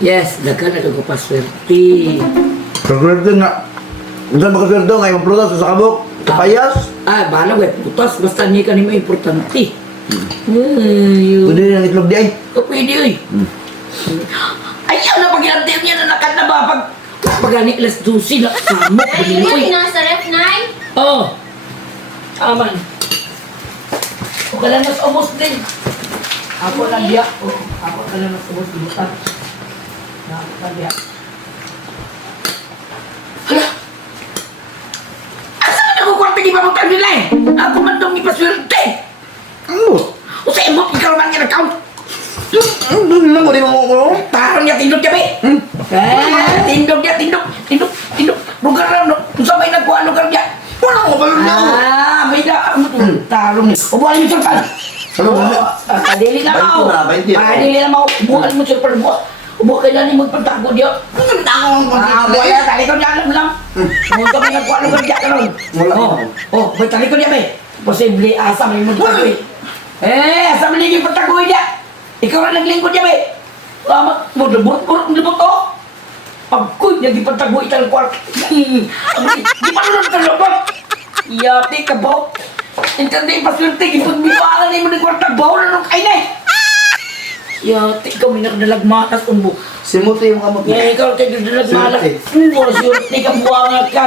Yes, daghan na ko paswerte. Kagwerte nga. Unsa makaswerte nga yung prutas sa kabuk? Kapayas? Ah, bala ko putas basta ni kanimo importante. Pwede rin ang itlog di ay. O pwede oy. Ayaw na pag-ilantin niya na nakad na ba pag-gani alas 12 na samok Ay, din yun oy. yung nasa ref, Nay. Oh. Aman. O kala mas umos din. Ako lang diya. O, ako kala mas umos din. Ako lang diya. Hala! Asa man ako kwarta di ba mo nila eh? Ako man itong ipaswerte. Ano? O sa imot, ikaw man yung account. Ano lang ko di mo ko? Tarong niya, tindog niya, be. Tindog niya, tindog. Lugar na, no? Kung saan may nagkuha, lugar niya. Wala ko balon na. May na, tarong niya. Ubuhalin mo siya pa. Ano ba? Kadili na Baito mo. na, baito. Kadili na mo. Ubuhalin mo siya pa. Ubuha ka na ni magpagtago diya. Ang tanong mo Wala, talikod niya, alam lang. Kung saan may nagkuha, lugar niya, karon. Wala. May talikod niya, be. Posible, asa may magpagtago. Asa may naging pagtago niya. Ikaw na naglingkod niya, be. Mo burot-burot ng libot, oh. Pagkoy niya, di pagtago itang kwarto. Di pa naman ka lupot. Yati ka ba? Intindi, paswerte, ipagbiwangan na mo ng kwarto. Bawa na nung kain eh. Yati ka, may nakadalagmatas kung bu. Simuti yung kamot. Ikaw kayo nadalagmalas. Swerte. Swerte ka buwangan ka.